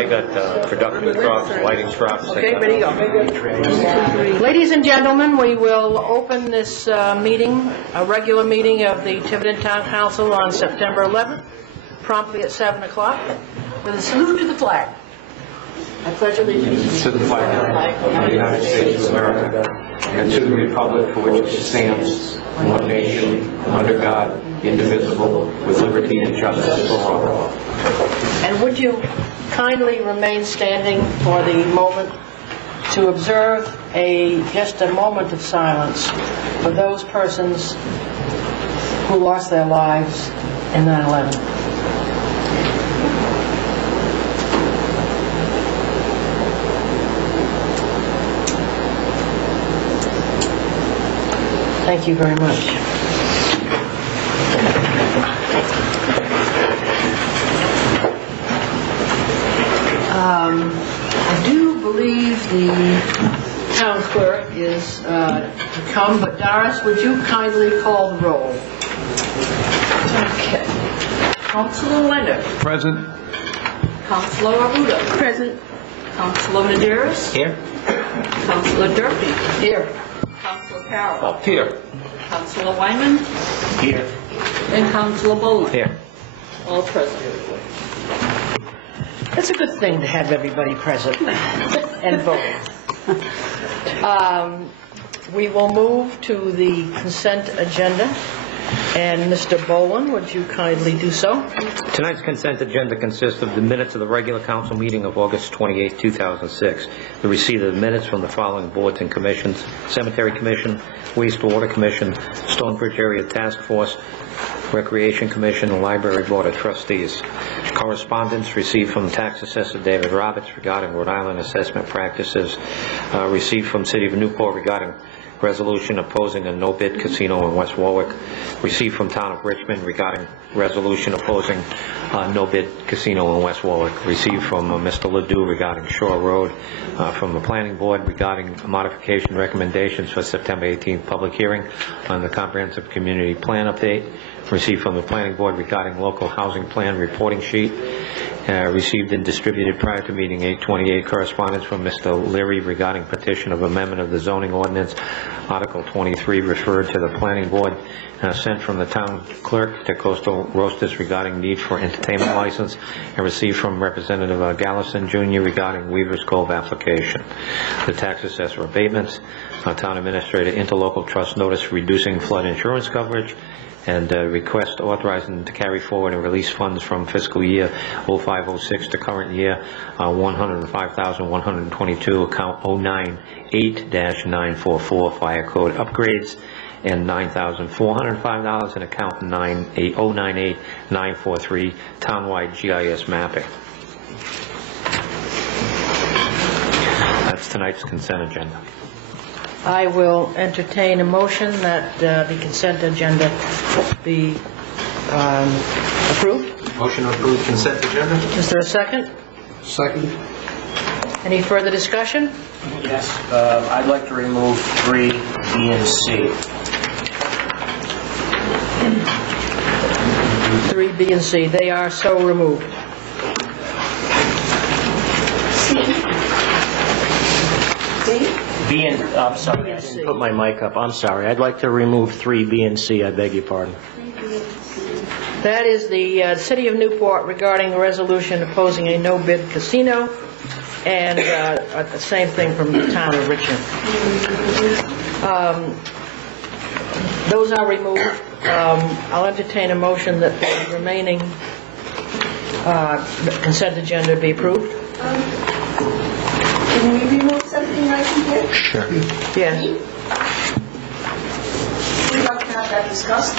They got production trucks, lighting trucks. Okay, ready to go. Ladies and gentlemen, we will open this meeting, a regular meeting of the Tiverton Town Council on September 11th, promptly at 7 o'clock, with a salute to the flag. I pledge allegiance To the flag of the United States of America and to the republic for which it stands, one nation, under God, indivisible, with liberty and justice for all. And would you kindly remain standing for the moment to observe just a moment of silence for those persons who lost their lives in 9/11. Thank you very much. I do believe the town clerk is to come, but Doris, would you kindly call the roll? Okay. Councilor Leonard. Present. Councilor Arruda. Present. Councilor Medeiros. Here. Councilor Durfee. Here. Councilor Carroll. Up here. Councilor Wyman. Here. And Councilor Bowman. Here. All present. It's a good thing to have everybody present and voting. We will move to the consent agenda. And Mr. Bowen, would you kindly do so? Tonight's consent agenda consists of the minutes of the regular council meeting of August 28, 2006, the receipt of the minutes from the following boards and commissions: Cemetery Commission, Wastewater Commission, Stonebridge Area Task Force, Recreation Commission, and Library Board of Trustees. Correspondence received from Tax Assessor David Roberts regarding Rhode Island assessment practices, received from City of Newport regarding resolution opposing a no-bid casino in West Warwick, received from Town of Richmond regarding resolution opposing no-bid casino in West Warwick, received from Mr. Ledoux regarding Shore Road, from the Planning Board regarding modification recommendations for September 18th public hearing on the Comprehensive Community Plan update, received from the Planning Board regarding local housing plan reporting sheet, received and distributed prior to meeting 8/28 correspondence from Mr. Leary regarding petition of amendment of the zoning ordinance, Article 23 referred to the Planning Board, sent from the town clerk to Coastal Roasters regarding need for entertainment license, and received from Representative Gallison Jr. regarding Weaver's Cove application. The tax assessor abatements, town administrator interlocal trust notice reducing flood insurance coverage, and request authorizing to carry forward and release funds from fiscal year 05-06 to current year 105,122 account 098-944 fire code upgrades, and $9,405 in account 098-943 townwide GIS mapping. That's tonight's consent agenda. I will entertain a motion that the consent agenda be approved. Motion to approve consent agenda. Is there a second? Second. Any further discussion? Yes, I'd like to remove 3, B, and C. 3, B, and C. They are so removed. B and, I'm sorry, I didn't put my mic up. I'm sorry. I'd like to remove 3, B, and C. I beg your pardon. That is the City of Newport regarding a resolution opposing a no-bid casino, and the same thing from the Town of Richmond. Those are removed. I'll entertain a motion that the remaining consent agenda be approved. Can we remove something right from here? Sure. Yes. We'd like to have that discussed.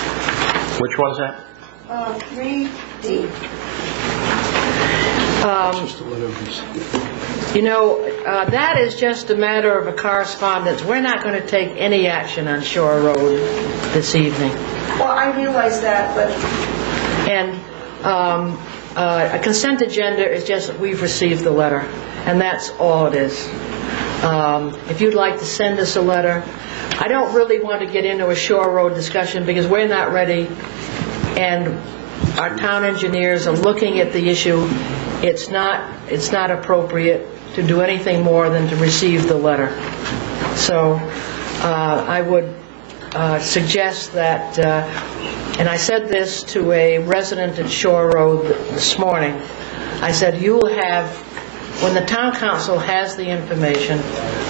Which one's that? 3D. You know, that is just a matter of a correspondence. We're not going to take any action on Shore Road this evening. Well, I realize that, but... And a consent agenda is just that we've received the letter, and that's all it is. If you'd like to send us a letter, I don't really want to get into a Shore Road discussion because we're not ready, and our town engineers are looking at the issue. It's not it's not appropriate to do anything more than to receive the letter. So I would suggest that, and I said this to a resident at Shore Road this morning, I said, you will have, when the town council has the information,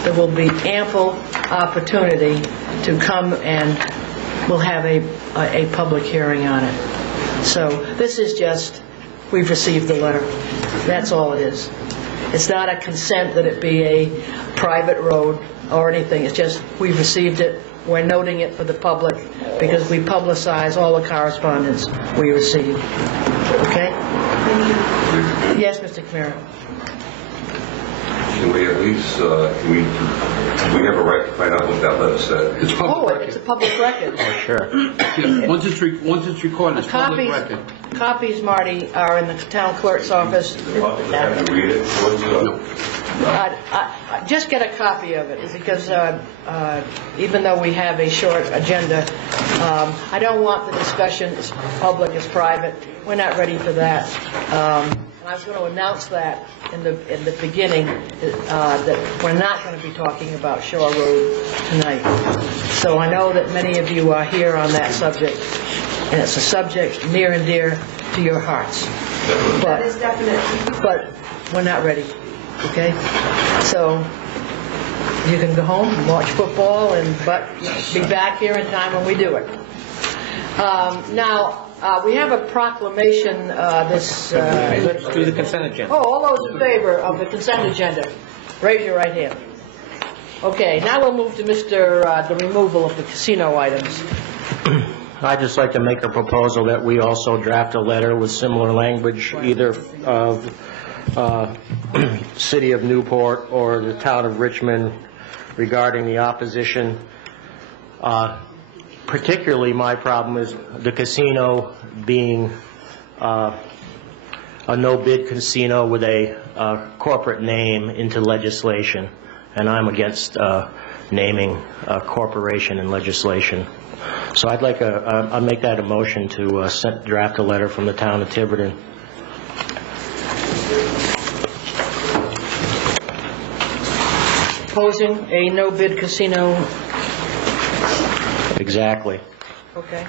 there will be ample opportunity to come and we'll have a public hearing on it. So this is just, we've received the letter. That's all it is. It's not a consent that it be a private road or anything. It's just, we've received it. We're noting it for the public because we publicize all the correspondence we receive. Okay? Yes, Mr. Camaro. Can we at least, do we have a right to find out what that letter said? It's public It's a record. public record. Oh, sure. Yeah, once it's recorded, it's public record. Copies, Marty, are in the town clerk's office. I have to read it. Just get a copy of it, because even though we have a short agenda, I don't want the discussion as public as private. We're not ready for that. I was going to announce that in the beginning, that we're not going to be talking about Shore Road tonight. So I know that many of you are here on that subject, and it's a subject near and dear to your hearts. That is definite. But we're not ready, okay? So you can go home and watch football, but be back here in time when we do it. Now, we have a proclamation Let's do the consent agenda. all those in favor of the consent agenda, raise your right hand. Okay, now we'll move to the removal of the casino items. I'd just like to make a proposal that we also draft a letter with similar language, either of City of Newport or the Town of Richmond, regarding the opposition. Particularly, my problem is the casino being a no-bid casino with a corporate name into legislation, and I'm against naming a corporation in legislation. So I'd like I'll make that a motion to draft a letter from the town of Tiverton. Opposing a no-bid casino. Exactly. Okay.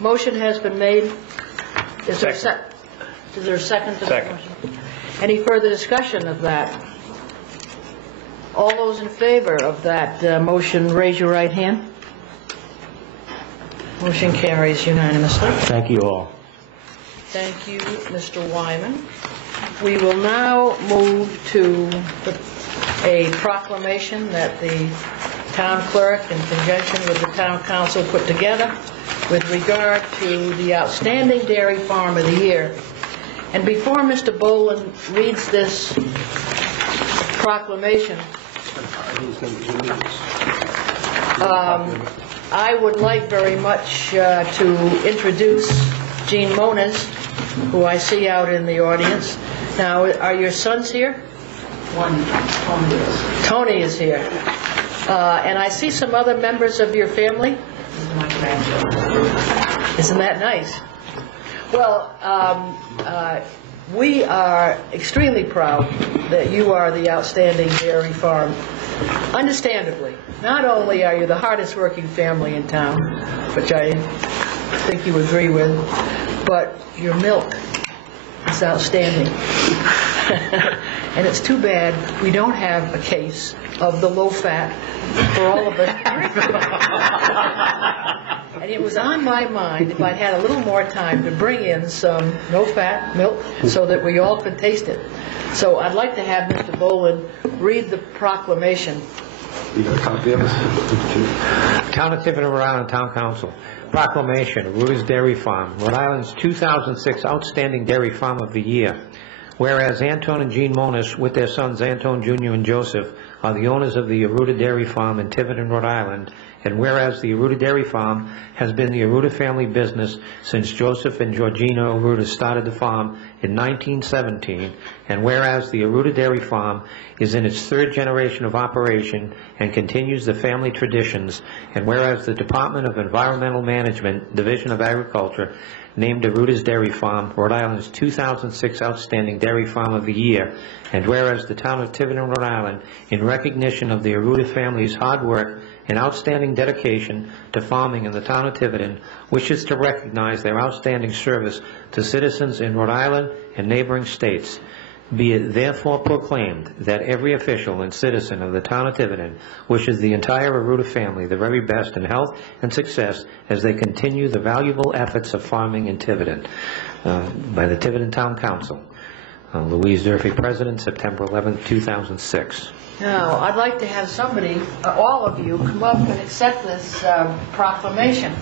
Motion has been made. Is there a second to the Second. motion? Any further discussion of that? All those in favor of that motion, raise your right hand. Motion carries unanimously. Thank you all. Thank you, Mr. Wyman. We will now move to a proclamation that the town clerk, in conjunction with the town council, put together with regard to the outstanding dairy farm of the year. And before Mr. Boland reads this proclamation, I would like very much to introduce Gene Moniz, who I see out in the audience. Now, are your sons here? One, Tony is. Tony is here. And I see some other members of your family. My grandchildren. Isn't that nice? Well, we are extremely proud that you are the outstanding dairy farm. Understandably, not only are you the hardest working family in town, which I think you agree with, but your milk is outstanding. And it's too bad we don't have a case of the low fat for all of us. And it was on my mind if I'd had a little more time to bring in some no fat milk so that we all could taste it. So I'd like to have Mr. Boland read the proclamation. You got a copy of it? Town of Tiverton, Rhode Island Town Council. Proclamation, Ruder's Dairy Farm, Rhode Island's 2006 Outstanding Dairy Farm of the Year. Whereas Anton and Jean Moniz, with their sons Anton Jr. and Joseph, are the owners of the Aruda Dairy Farm in Tiverton, Rhode Island, and whereas the Aruda Dairy Farm has been the Aruda family business since Joseph and Georgina Aruda started the farm in 1917, and whereas the Aruda Dairy Farm is in its third generation of operation and continues the family traditions, and whereas the Department of Environmental Management, Division of Agriculture, named Aruda's Dairy Farm Rhode Island's 2006 Outstanding Dairy Farm of the Year, and whereas the town of Tiverton, Rhode Island, in recognition of the Aruda family's hard work and outstanding dedication to farming in the town of Tiverton, wishes to recognize their outstanding service to citizens in Rhode Island and neighboring states. Be it therefore proclaimed that every official and citizen of the town of Tiverton wishes the entire Aruda family the very best in health and success as they continue the valuable efforts of farming in Tiverton. By the Tiverton Town Council. Louise Durfee, President, September 11, 2006. Now, I'd like to have somebody, all of you, come up and accept this proclamation.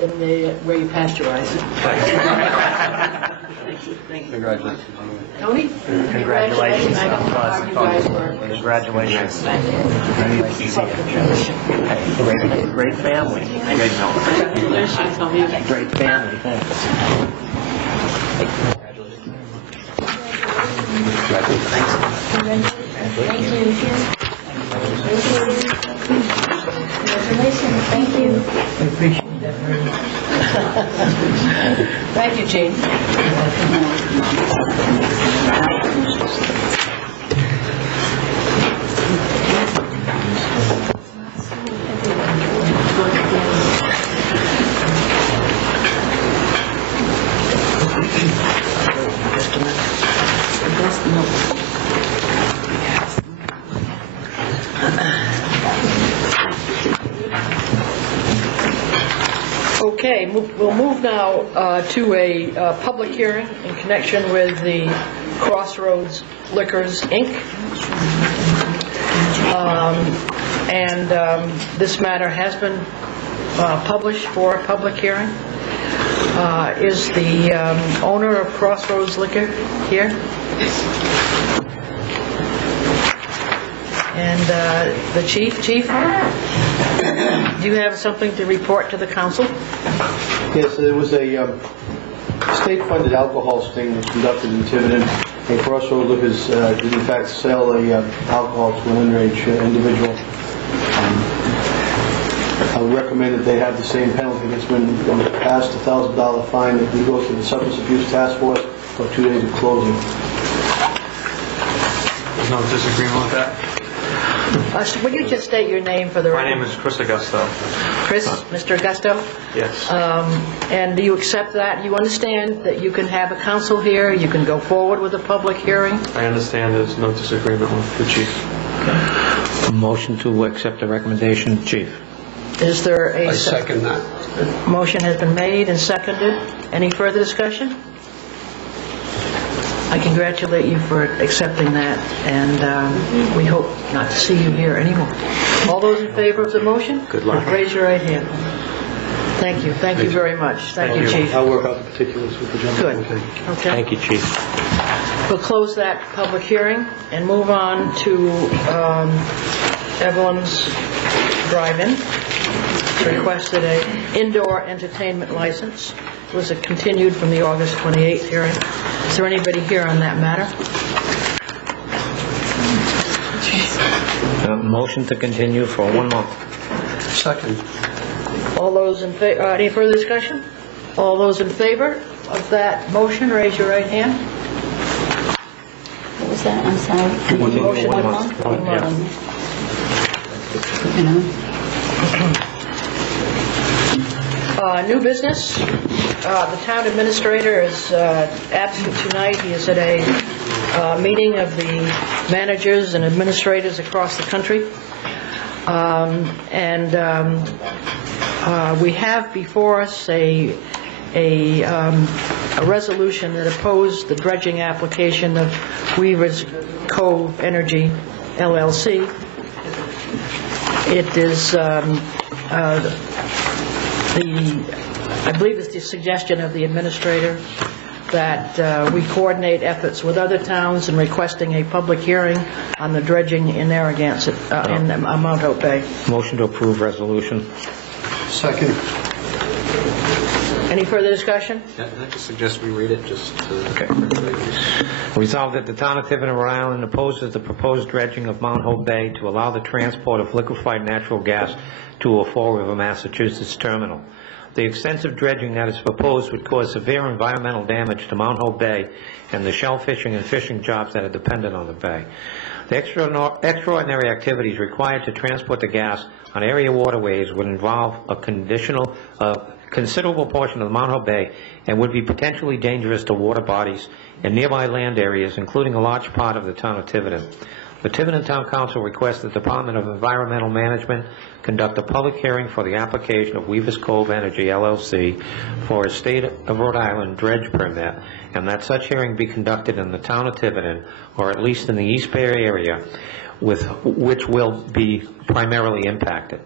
In the where you pasteurize it. Congratulations. Tony? Congratulations. I don't know how you guys were. Congratulations. Great family. Great family, thanks. Congratulations. Thank you. I appreciate that very much. Thank you, Gene. Okay, we'll move now to a public hearing in connection with the Crossroads Liquors, Inc. This matter has been published for a public hearing. Is the owner of Crossroads Liquor here? And the chief, do you have something to report to the council? Yes, there was a state-funded alcohol sting that was conducted in Tiverton, and Crossroads Liquors did in fact sell alcohol to an underage individual. I would recommend that they have the same penalty that's been passed, a $1,000 fine that goes to the Substance Abuse Task Force for 2 days of closing. There's no disagreement with that? Would you just state your name for the record? My name is Chris Augusto. Chris, Mr. Augusto? Yes. And do you accept that? You understand that you can have a council here, you can go forward with a public hearing? I understand there's no disagreement with the chief. A motion to accept the recommendation, Chief. Is there a... I second that. Motion has been made and seconded. Any further discussion? I congratulate you for accepting that, and we hope not to see you here anymore. All those in favor of the motion? Good luck. Raise your right hand. Thank you. Thank you very much. Thank you, Chief. I'll work out the particulars with the gentleman. Good. Okay. Thank you, Chief. We'll close that public hearing and move on to Evelyn's Drive-In. She requested an indoor entertainment license. It was continued from the August 28th hearing. Is there anybody here on that matter? Motion to continue for 1 month. Second. All those in favor? Any further discussion? All those in favor of that motion, raise your right hand. What was that? I'm sorry. Motion 1 month. month. Yeah. New business. The town administrator is absent tonight. He is at a meeting of the managers and administrators across the country. We have before us a a resolution that opposed the dredging application of Weaver's Cove Energy LLC. It is I believe it's the suggestion of the administrator that we coordinate efforts with other towns in requesting a public hearing on the dredging in Narragansett, in Mount Hope Bay. Motion to approve resolution. Second. Any further discussion? I just suggest we read it just to... Okay. Resolved that the town of Tiverton, Rhode Island opposes the proposed dredging of Mount Hope Bay to allow the transport of liquefied natural gas to a Fall River, Massachusetts terminal. The extensive dredging that is proposed would cause severe environmental damage to Mount Hope Bay and the shell fishing and fishing jobs that are dependent on the bay. The extraordinary activities required to transport the gas on area waterways would involve a considerable portion of the Mount Hope Bay and would be potentially dangerous to water bodies and nearby land areas, including a large part of the town of Tiverton. The Tiverton Town Council requests the Department of Environmental Management conduct a public hearing for the application of Weaver's Cove Energy LLC for a State of Rhode Island dredge permit, and that such hearing be conducted in the town of Tiverton, or at least in the East Bay area, which will be primarily impacted.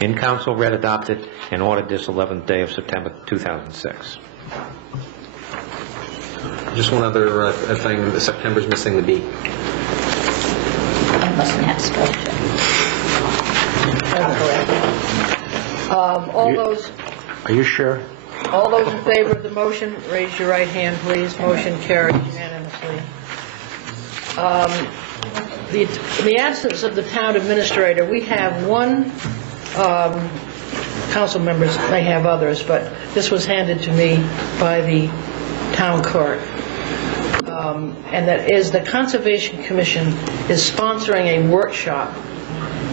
In council, read, adopted, and ordered this 11th day of September 2006. Just one other thing, September's missing the B. I mustn't have Scotia. That's correct. All those... Are you sure? All those in favor of the motion, raise your right hand, please. Motion carries unanimously. In the absence of the town administrator, we have one, council members may have others, but this was handed to me by the town clerk. And that is the Conservation Commission is sponsoring a workshop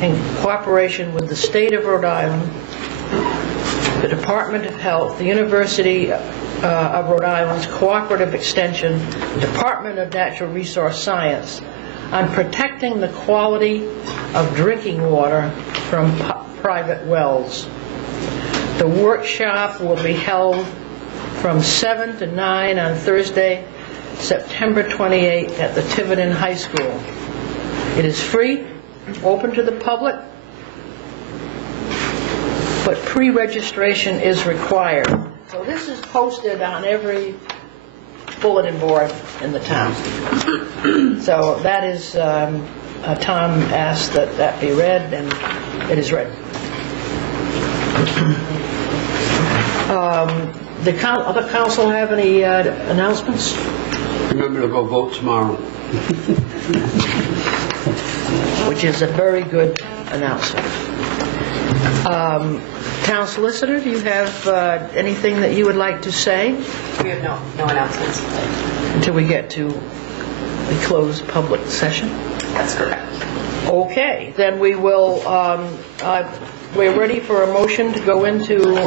in cooperation with the State of Rhode Island, the Department of Health, the University of Rhode Island's Cooperative Extension, Department of Natural Resource Science, on protecting the quality of drinking water from private wells. The workshop will be held from 7 to 9 on Thursday, September 28th at the Tiverton High School. It is free, open to the public, but pre-registration is required. So this is posted on every bulletin board in the town. So that is, Tom asked that that be read, and it is read. The other council have any announcements? Remember to go vote tomorrow. Which is a very good announcement. Town solicitor, do you have anything that you would like to say? We have no announcements. Until we get to the closed public session? That's correct. Okay, then we will, we're ready for a motion to go into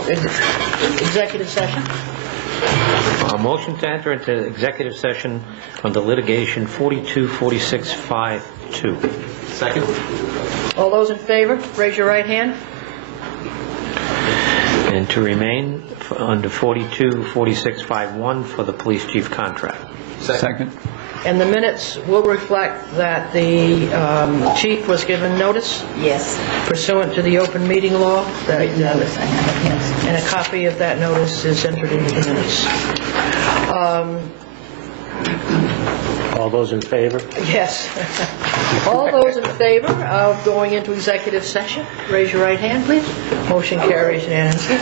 executive session. A motion to enter into executive session under litigation 424652. Second? All those in favor, raise your right hand. And to remain under 424651 for the police chief contract. Second. And the minutes will reflect that the chief was given notice Yes. pursuant to the open meeting law. Written notice, I have it, yes. And a copy of that notice is entered into the minutes. All those in favor? Yes. All those in favor of going into executive session, raise your right hand, please. Motion carries unanimously.